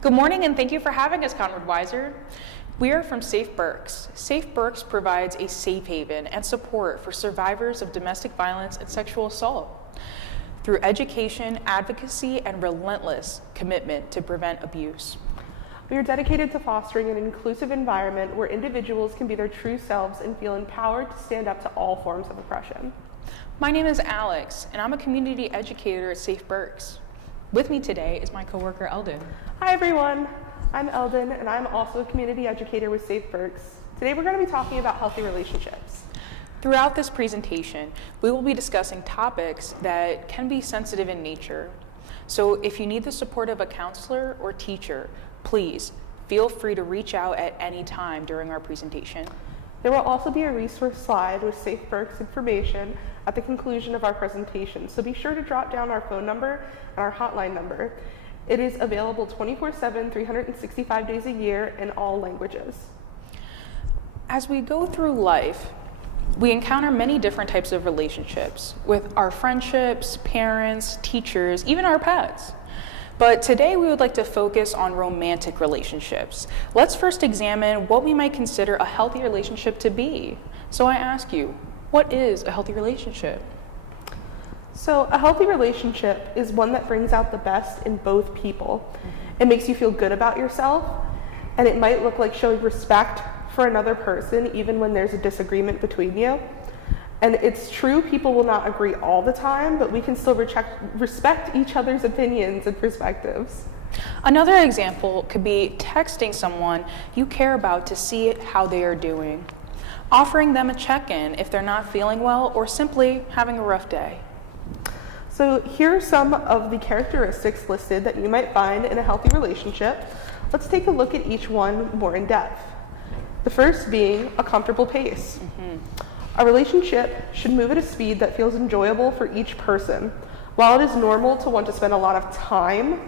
Good morning, and thank you for having us, Conrad Weiser. We are from Safe Berks. Safe Berks provides a safe haven and support for survivors of domestic violence and sexual assault through education, advocacy, and relentless commitment to prevent abuse. We are dedicated to fostering an inclusive environment where individuals can be their true selves and feel empowered to stand up to all forms of oppression. My name is Alex, and I'm a community educator at Safe Berks. With me today is my coworker, Eldon. Hi everyone, I'm Eldon, and I'm also a community educator with Safe Berks. Today we're going to be talking about healthy relationships. Throughout this presentation, we will be discussing topics that can be sensitive in nature. So if you need the support of a counselor or teacher, please feel free to reach out at any time during our presentation. There will also be a resource slide with Safe Berks information at the conclusion of our presentation, so be sure to jot down our phone number and our hotline number. It is available 24/7, 365 days a year in all languages. As we go through life, we encounter many different types of relationships with our friendships, parents, teachers, even our pets. But today we would like to focus on romantic relationships. Let's first examine what we might consider a healthy relationship to be. So I ask you, what is a healthy relationship? So a healthy relationship is one that brings out the best in both people. It makes you feel good about yourself, and it might look like showing respect for another person even when there's a disagreement between you. And it's true, people will not agree all the time, but we can still respect each other's opinions and perspectives. Another example could be texting someone you care about to see how they are doing, offering them a check-in if they're not feeling well, or simply having a rough day. So here are some of the characteristics listed that you might find in a healthy relationship. Let's take a look at each one more in depth. The first being a comfortable pace. A relationship should move at a speed that feels enjoyable for each person. While it is normal to want to spend a lot of time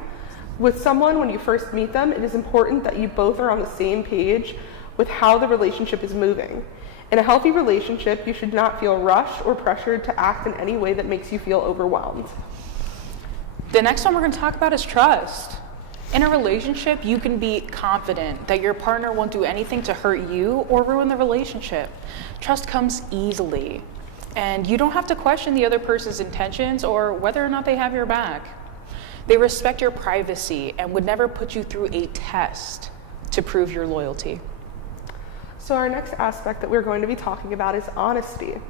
with someone when you first meet them, it is important that you both are on the same page with how the relationship is moving. In a healthy relationship, you should not feel rushed or pressured to act in any way that makes you feel overwhelmed. The next one we're going to talk about is trust. In a relationship, you can be confident that your partner won't do anything to hurt you or ruin the relationship. Trust comes easily, and you don't have to question the other person's intentions or whether or not they have your back. They respect your privacy and would never put you through a test to prove your loyalty. So our next aspect that we're going to be talking about is honesty.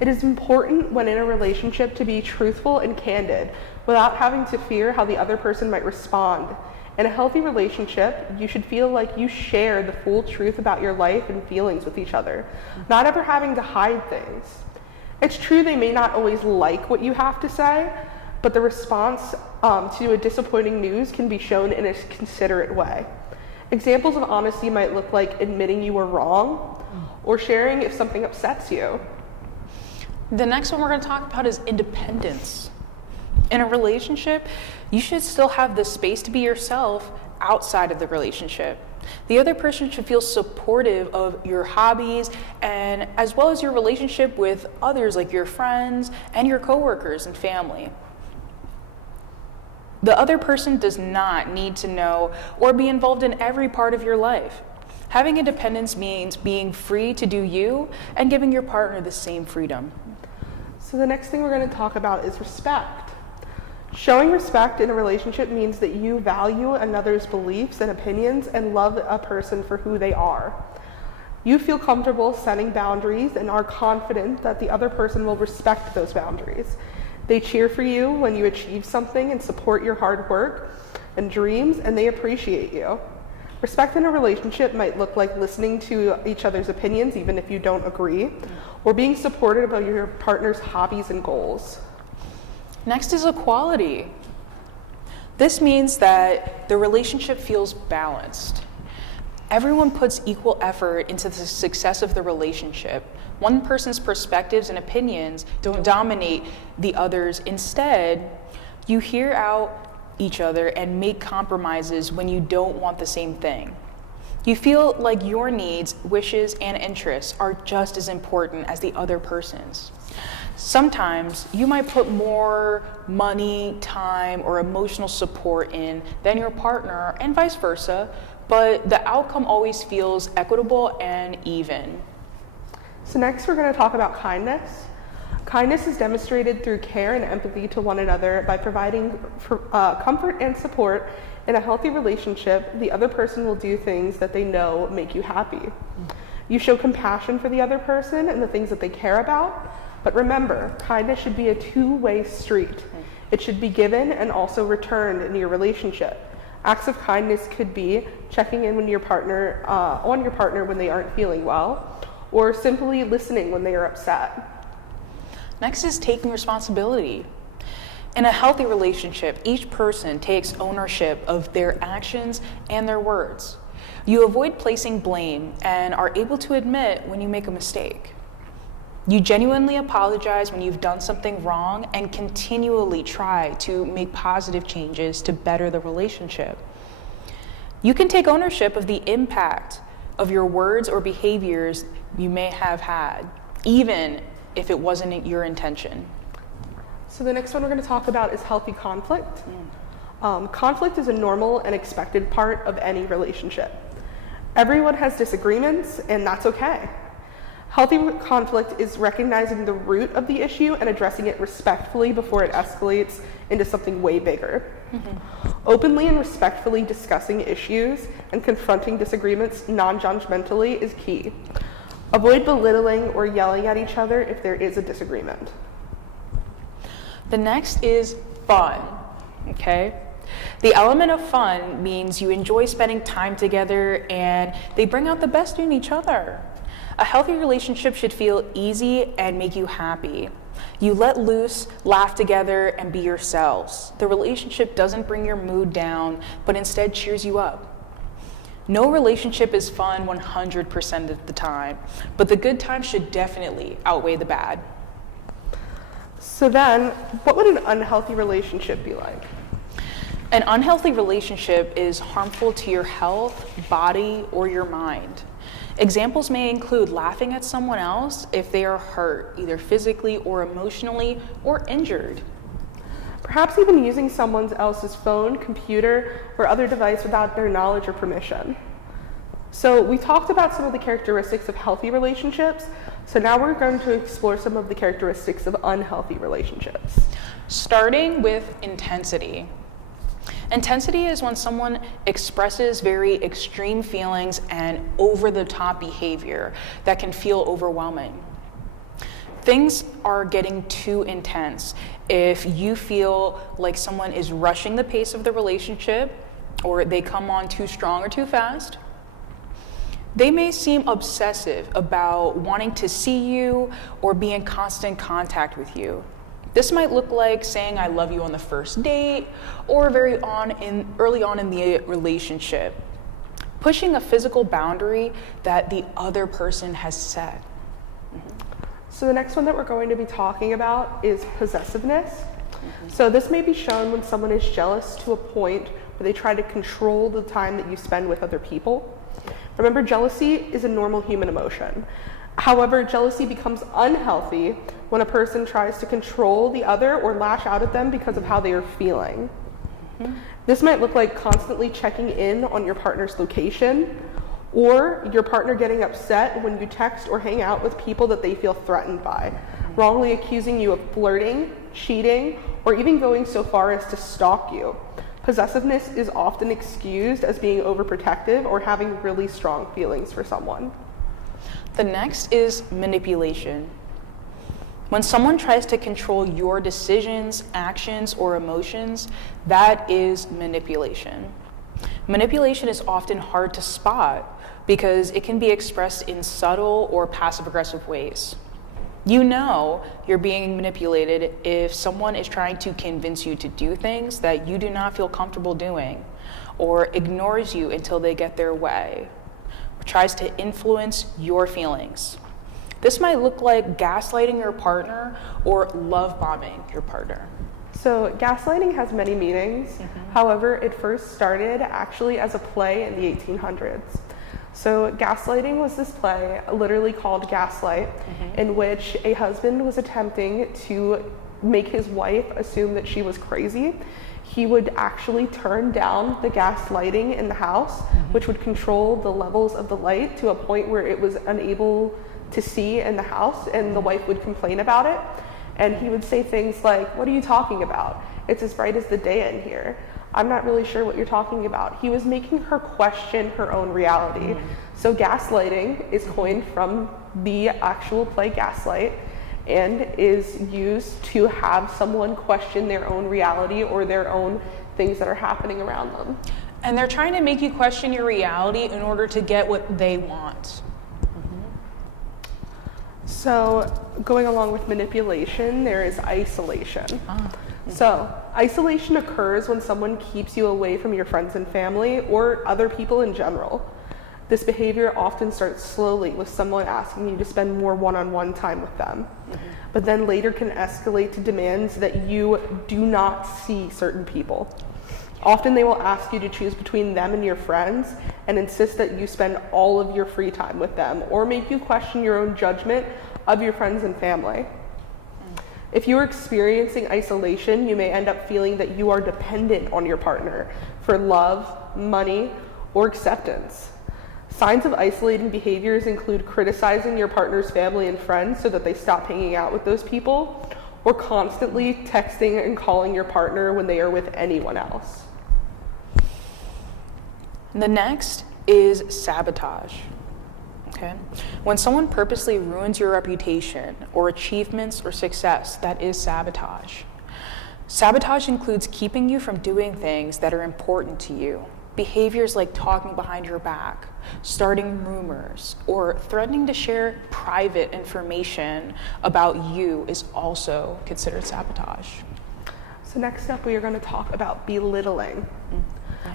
It is important when in a relationship to be truthful and candid without having to fear how the other person might respond. In a healthy relationship, you should feel like you share the full truth about your life and feelings with each other, not ever having to hide things. It's true they may not always like what you have to say, but the response to a disappointing news can be shown in a considerate way. Examples of honesty might look like admitting you were wrong or sharing if something upsets you. The next one we're going to talk about is independence. In a relationship, you should still have the space to be yourself outside of the relationship. The other person should feel supportive of your hobbies and as well as your relationship with others like your friends and your coworkers and family. The other person does not need to know or be involved in every part of your life. Having independence means being free to do you and giving your partner the same freedom. So the next thing we're going to talk about is respect. Showing respect in a relationship means that you value another's beliefs and opinions and love a person for who they are. You feel comfortable setting boundaries and are confident that the other person will respect those boundaries. They cheer for you when you achieve something and support your hard work and dreams, and they appreciate you. Respect in a relationship might look like listening to each other's opinions even if you don't agree, or being supportive of your partner's hobbies and goals. Next is equality. This means that the relationship feels balanced. Everyone puts equal effort into the success of the relationship. One person's perspectives and opinions don't dominate the others. Instead, you hear out each other and make compromises when you don't want the same thing. You feel like your needs, wishes, and interests are just as important as the other person's. Sometimes you might put more money, time, or emotional support in than your partner, and vice versa, but the outcome always feels equitable and even. So next we're going to talk about kindness. Kindness is demonstrated through care and empathy to one another by providing comfort and support. In a healthy relationship, the other person will do things that they know make you happy. You show compassion for the other person and the things that they care about, but remember, kindness should be a two-way street. It should be given and also returned in your relationship. Acts of kindness could be checking in on your partner when they aren't feeling well, or simply listening when they are upset. Next is taking responsibility. In a healthy relationship, each person takes ownership of their actions and their words. You avoid placing blame and are able to admit when you make a mistake. You genuinely apologize when you've done something wrong and continually try to make positive changes to better the relationship. You can take ownership of the impact of your words or behaviors you may have had, even if it wasn't your intention. So the next one we're going to talk about is healthy conflict. Conflict is a normal and expected part of any relationship. Everyone has disagreements, and that's okay. Healthy conflict is recognizing the root of the issue and addressing it respectfully before it escalates into something way bigger. Openly and respectfully discussing issues and confronting disagreements non-judgmentally is key. Avoid belittling or yelling at each other if there is a disagreement. The next is fun, okay? The element of fun means you enjoy spending time together and they bring out the best in each other. A healthy relationship should feel easy and make you happy. You let loose, laugh together, and be yourselves. The relationship doesn't bring your mood down, but instead cheers you up. No relationship is fun 100% of the time, but the good times should definitely outweigh the bad. So then, what would an unhealthy relationship be like? An unhealthy relationship is harmful to your health, body, or your mind. Examples may include laughing at someone else if they are hurt, either physically or emotionally, or injured. Perhaps even using someone else's phone, computer, or other device without their knowledge or permission. So we talked about some of the characteristics of healthy relationships, so now we're going to explore some of the characteristics of unhealthy relationships. Starting with intensity. Intensity is when someone expresses very extreme feelings and over-the-top behavior that can feel overwhelming. Things are getting too intense if you feel like someone is rushing the pace of the relationship, or they come on too strong or too fast. They may seem obsessive about wanting to see you or be in constant contact with you. This might look like saying I love you on the first date or early on in the relationship. Pushing a physical boundary that the other person has set. So the next one that we're going to be talking about is possessiveness. So this may be shown when someone is jealous to a point where they try to control the time that you spend with other people. Remember, jealousy is a normal human emotion. However, jealousy becomes unhealthy when a person tries to control the other or lash out at them because of how they are feeling. This might look like constantly checking in on your partner's location, or your partner getting upset when you text or hang out with people that they feel threatened by, wrongly accusing you of flirting, cheating, or even going so far as to stalk you. Possessiveness is often excused as being overprotective or having really strong feelings for someone. The next is manipulation. When someone tries to control your decisions, actions, or emotions, that is manipulation. Manipulation is often hard to spot because it can be expressed in subtle or passive-aggressive ways. You know you're being manipulated if someone is trying to convince you to do things that you do not feel comfortable doing, or ignores you until they get their way, or tries to influence your feelings. This might look like gaslighting your partner or love bombing your partner. So gaslighting has many meanings. However, it first started actually as a play in the 1800s. So gaslighting was this play, literally called Gaslight, in which a husband was attempting to make his wife assume that she was crazy. He would actually turn down the gas lighting in the house, which would control the levels of the light to a point where it was unable to see in the house, and the wife would complain about it. And he would say things like, "What are you talking about? It's as bright as the day in here. I'm not really sure what you're talking about." He was making her question her own reality. So gaslighting is coined from the actual play Gaslight, and is used to have someone question their own reality or their own things that are happening around them. And they're trying to make you question your reality in order to get what they want. So going along with manipulation, there is isolation. So isolation occurs when someone keeps you away from your friends and family or other people in general. This behavior often starts slowly with someone asking you to spend more one-on-one time with them, but then later can escalate to demands that you do not see certain people. Often they will ask you to choose between them and your friends and insist that you spend all of your free time with them, or make you question your own judgment of your friends and family. If you are experiencing isolation, you may end up feeling that you are dependent on your partner for love, money, or acceptance. Signs of isolating behaviors include criticizing your partner's family and friends so that they stop hanging out with those people, or constantly texting and calling your partner when they are with anyone else. The next is sabotage. Okay? When someone purposely ruins your reputation or achievements or success, that is sabotage. Sabotage includes keeping you from doing things that are important to you. Behaviors like talking behind your back, starting rumors, or threatening to share private information about you is also considered sabotage. So next up, we are going to talk about belittling.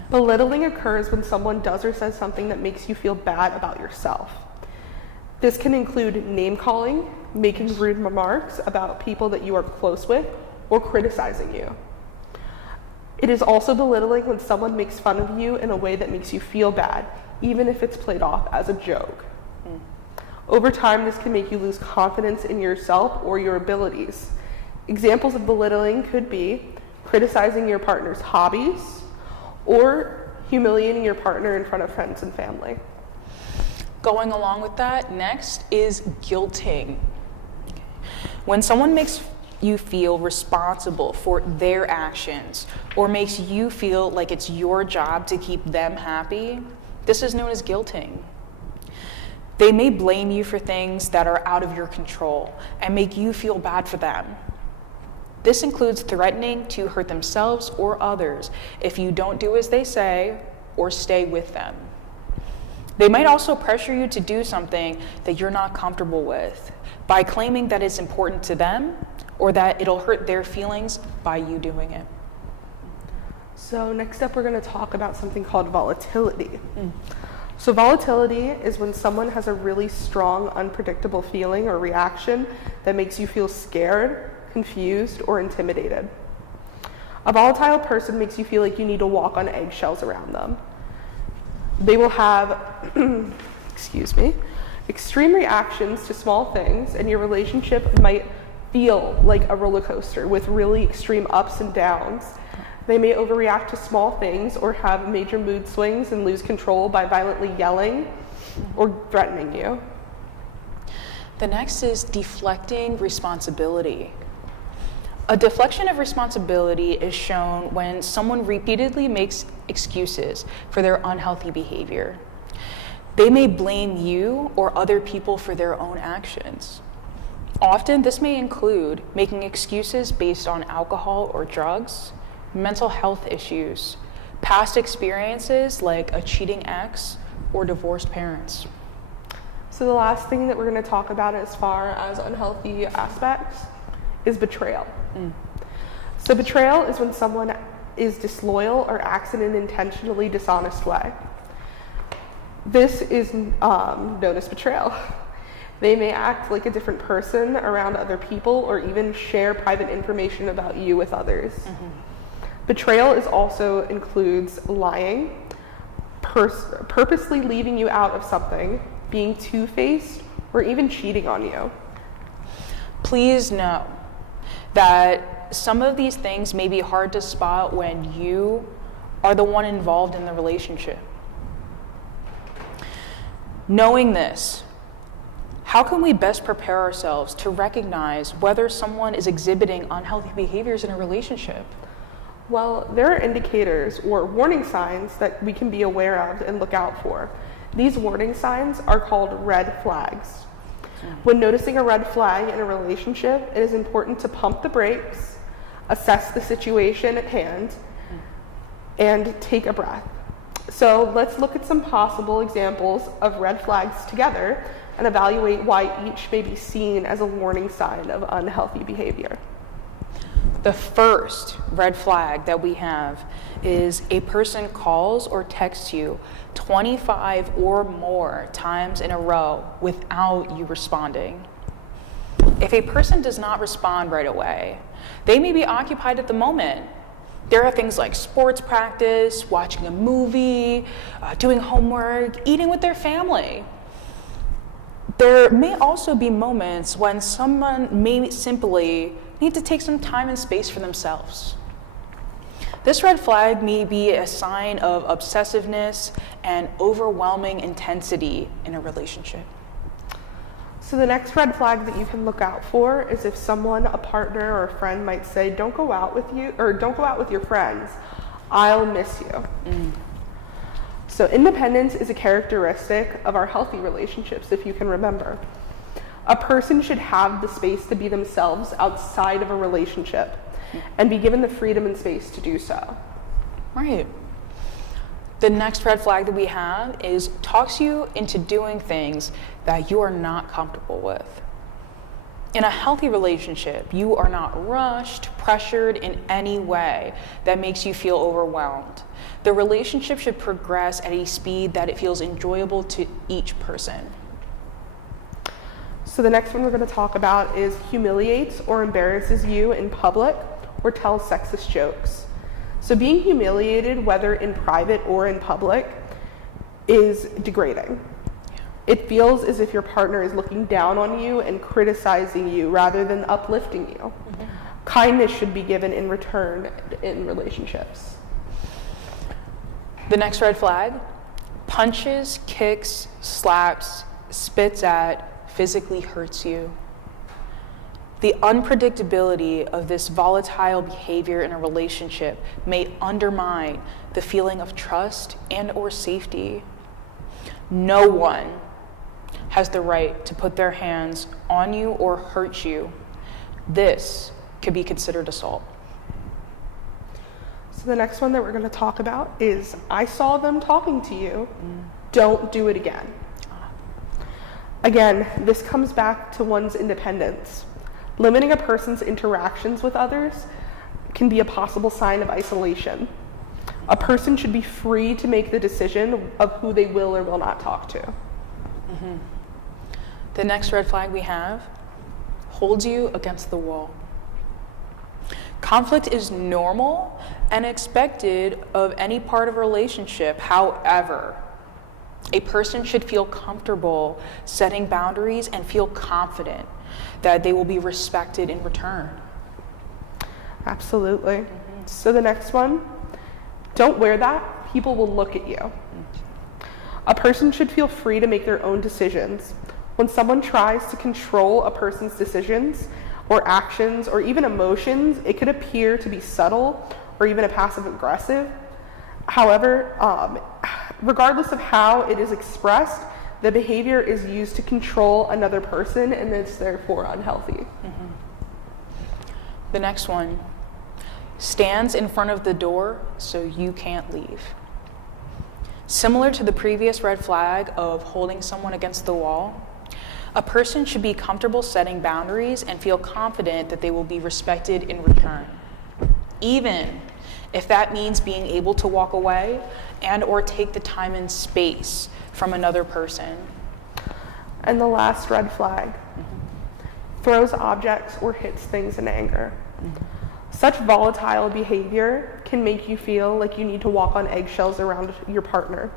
Belittling occurs when someone does or says something that makes you feel bad about yourself. This can include name calling, making rude remarks about people that you are close with, or criticizing you. It is also belittling when someone makes fun of you in a way that makes you feel bad, even if it's played off as a joke. Over time, this can make you lose confidence in yourself or your abilities. Examples of belittling could be criticizing your partner's hobbies or humiliating your partner in front of friends and family. Going along with that, next is guilting. When someone makes you feel responsible for their actions or makes you feel like it's your job to keep them happy, this is known as guilting. They may blame you for things that are out of your control and make you feel bad for them. This includes threatening to hurt themselves or others if you don't do as they say or stay with them. They might also pressure you to do something that you're not comfortable with by claiming that it's important to them or that it'll hurt their feelings by you doing it. So next up, we're going to talk about something called volatility. So volatility is when someone has a really strong, unpredictable feeling or reaction that makes you feel scared, confused, or intimidated. A volatile person makes you feel like you need to walk on eggshells around them. They will have, extreme reactions to small things, and your relationship might feel like a roller coaster with really extreme ups and downs. They may overreact to small things or have major mood swings and lose control by violently yelling or threatening you. The next is deflecting responsibility. A deflection of responsibility is shown when someone repeatedly makes excuses for their unhealthy behavior. They may blame you or other people for their own actions. Often, this may include making excuses based on alcohol or drugs, mental health issues, past experiences like a cheating ex, or divorced parents. So the last thing that we're going to talk about as far as unhealthy aspects is betrayal. So betrayal is when someone is disloyal or acts in an intentionally dishonest way. This is known as betrayal. They may act like a different person around other people or even share private information about you with others. Betrayal is also includes lying, purposely leaving you out of something, being two-faced, or even cheating on you. Please know that some of these things may be hard to spot when you are the one involved in the relationship. Knowing this, how can we best prepare ourselves to recognize whether someone is exhibiting unhealthy behaviors in a relationship? Well, there are indicators or warning signs that we can be aware of and look out for. These warning signs are called red flags. When noticing a red flag in a relationship, it is important to pump the brakes, assess the situation at hand, and take a breath. So let's look at some possible examples of red flags together and evaluate why each may be seen as a warning sign of unhealthy behavior. The first red flag that we have is a person calls or texts you 25 or more times in a row without you responding. If a person does not respond right away, they may be occupied at the moment. There are things like sports practice, watching a movie, doing homework, eating with their family. There may also be moments when someone may simply need to take some time and space for themselves. This red flag may be a sign of obsessiveness and overwhelming intensity in a relationship. So the next red flag that you can look out for is if someone, a partner or a friend might say, don't go out with your friends, I'll miss you. So independence is a characteristic of our healthy relationships, if you can remember. A person should have the space to be themselves outside of a relationship and be given the freedom and space to do so. Right. The next red flag that we have is talks you into doing things that you are not comfortable with. In a healthy relationship, you are not rushed, pressured in any way that makes you feel overwhelmed. The relationship should progress at a speed that it feels enjoyable to each person. So the next one we're going to talk about is humiliates or embarrasses you in public or tells sexist jokes. So being humiliated, whether in private or in public, is degrading. It feels as if your partner is looking down on you and criticizing you rather than uplifting you. Kindness should be given in return in relationships. The next red flag, punches, kicks, slaps, spits at, physically hurts you. The unpredictability of this volatile behavior in a relationship may undermine the feeling of trust and or safety. No one has the right to put their hands on you or hurt you. This could be considered assault. So the next one that we're going to talk about is I saw them talking to you. Don't do it again. Again, this comes back to one's independence. Limiting a person's interactions with others can be a possible sign of isolation. A person should be free to make the decision of who they will or will not talk to. The next red flag we have holds you against the wall. Conflict is normal and expected of any part of a relationship. However, a person should feel comfortable setting boundaries and feel confident that they will be respected in return. Absolutely. So the next one, don't wear that. People will look at you. A person should feel free to make their own decisions. When someone tries to control a person's decisions or actions or even emotions, it could appear to be subtle or even a passive aggressive. However, regardless of how it is expressed, the behavior is used to control another person and it's therefore unhealthy. The next one, stands in front of the door so you can't leave. Similar to the previous red flag of holding someone against the wall, a person should be comfortable setting boundaries and feel confident that they will be respected in return, even if that means being able to walk away and or take the time and space from another person. And the last red flag, throws objects or hits things in anger. Such volatile behavior can make you feel like you need to walk on eggshells around your partner.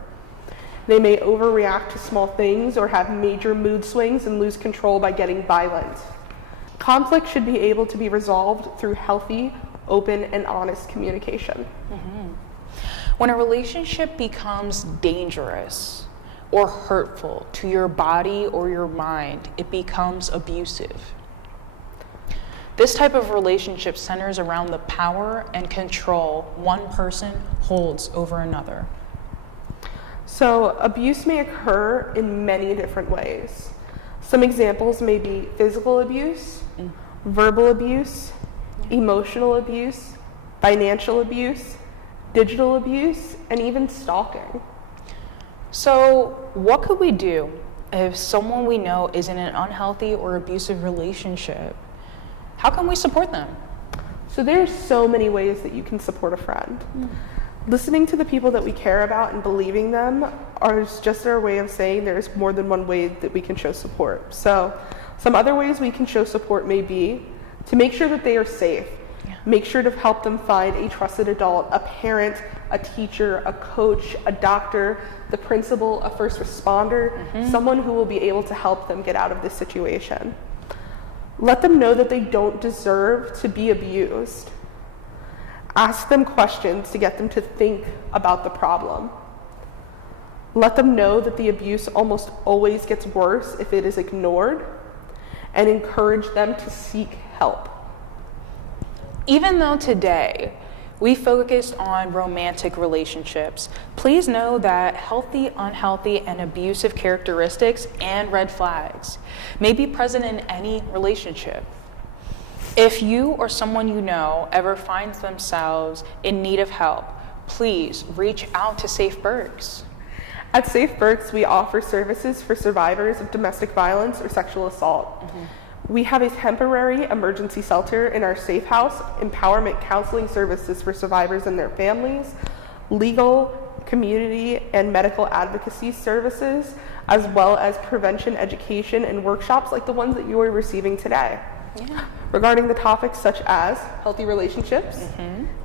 They may overreact to small things or have major mood swings and lose control by getting violent. Conflict should be able to be resolved through healthy, open, and honest communication. When a relationship becomes dangerous or hurtful to your body or your mind, it becomes abusive. This type of relationship centers around the power and control one person holds over another. So abuse may occur in many different ways. Some examples may be physical abuse, verbal abuse, emotional abuse, financial abuse, digital abuse, and even stalking. So what could we do if someone we know is in an unhealthy or abusive relationship? How can we support them? So there's so many ways that you can support a friend. Listening to the people that we care about and believing them is just our way of saying there's more than one way that we can show support. So some other ways we can show support may be to make sure that they are safe. Make sure to help them find a trusted adult, a parent, a teacher, a coach, a doctor, the principal, a first responder, someone who will be able to help them get out of this situation. Let them know that they don't deserve to be abused. Ask them questions to get them to think about the problem. Let them know that the abuse almost always gets worse if it is ignored, and encourage them to seek help. Even though today we focused on romantic relationships, please know that healthy, unhealthy, and abusive characteristics and red flags may be present in any relationship. If you or someone you know ever finds themselves in need of help, please reach out to Safe Berks. At Safe Berks, we offer services for survivors of domestic violence or sexual assault. We have a temporary emergency shelter in our safe house, empowerment counseling services for survivors and their families, legal, community, and medical advocacy services, as well as prevention education and workshops like the ones that you are receiving today. Regarding the topics such as healthy relationships,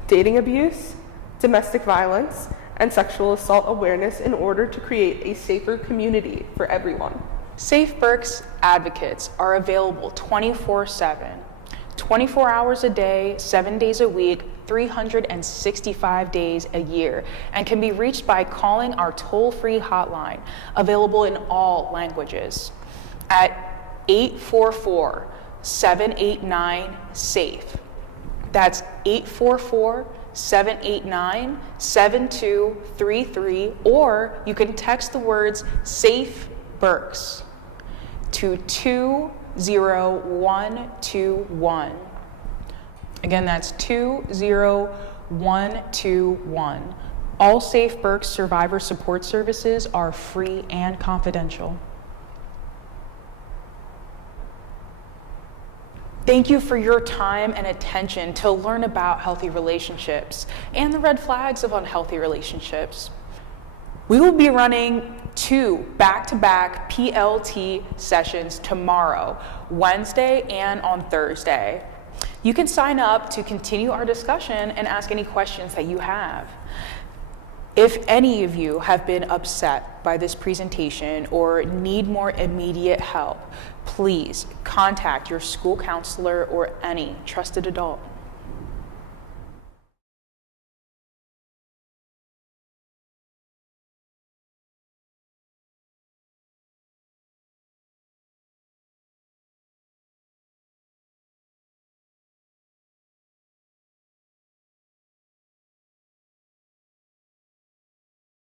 dating abuse, domestic violence, and sexual assault awareness in order to create a safer community for everyone. Safe Berks advocates are available 24/7, 24 hours a day, 7 days a week, 365 days a year, and can be reached by calling our toll-free hotline, available in all languages, at 844-789-SAFE. That's 844-789-7233, or you can text the words SAFE Berks to 20121. Again, that's 20121. All Safe Berks survivor support services are free and confidential. Thank you for your time and attention to learn about healthy relationships and the red flags of unhealthy relationships. We will be running 2 back-to-back PLT sessions tomorrow, Wednesday and on Thursday. You can sign up to continue our discussion and ask any questions that you have. If any of you have been upset by this presentation or need more immediate help, please contact your school counselor or any trusted adult.